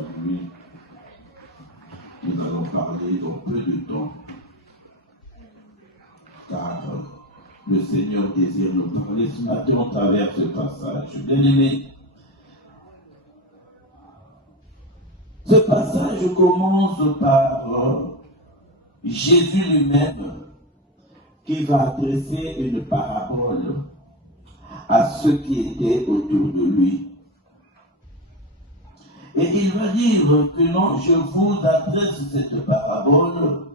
aujourd'hui, nous allons parler dans peu de temps, car le Seigneur désire nous parler ce matin à travers ce passage. Bien aimé, ce passage commence par Jésus lui-même qui va adresser une parabole à ceux qui étaient autour de lui. Et il va dire que non, je vous adresse cette parabole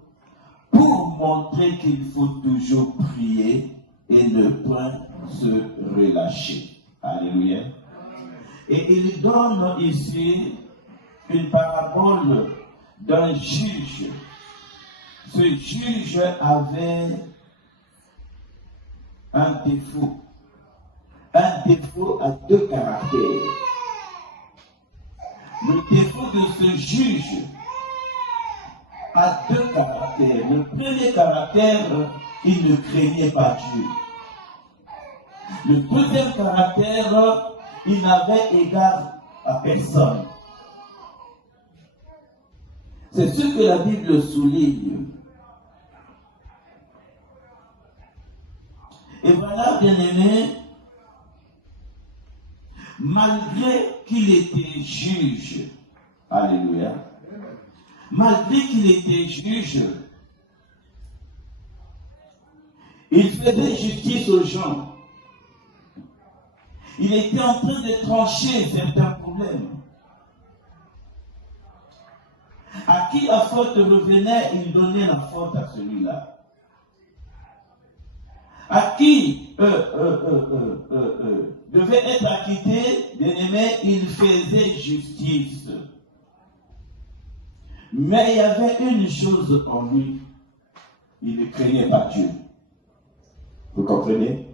pour montrer qu'il faut toujours prier et ne point se relâcher. Alléluia. Et il donne ici une parabole d'un juge. Ce juge avait un défaut à deux caractères. Le défaut de ce juge a deux caractères. Le premier caractère, il ne craignait pas Dieu. Le deuxième caractère, il n'avait égard à personne. C'est ce que la Bible souligne. Et voilà, bien-aimé, malgré qu'il était juge, alléluia, malgré qu'il était juge, il faisait justice aux gens. Il était en train de trancher certains problèmes. À qui la faute revenait, il donnait la faute à celui-là. À qui devait être acquitté, bien-aimé, il faisait justice. Mais il y avait une chose en lui, il ne craignait pas Dieu. Vous comprenez?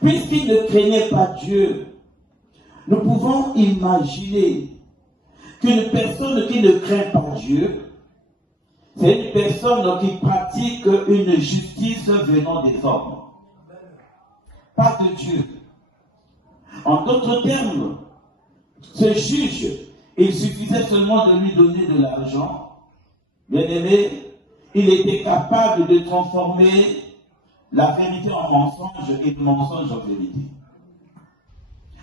Puisqu'il ne craignait pas Dieu, nous pouvons imaginer qu'une personne qui ne craint pas Dieu, c'est une personne qui pratique une justice venant des hommes, pas de Dieu. En d'autres termes, ce juge, il suffisait seulement de lui donner de l'argent. Bien aimé, il était capable de transformer la vérité en mensonge et le mensonge en vérité.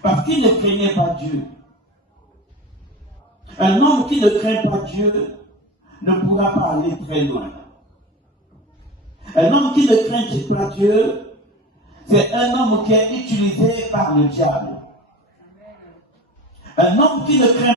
Parce qu'il ne craignait pas Dieu. Un homme qui ne craint pas Dieu ne pourra pas aller très loin. Un homme qui ne craint pas Dieu, c'est un homme qui est utilisé par le diable. Un homme qui ne craint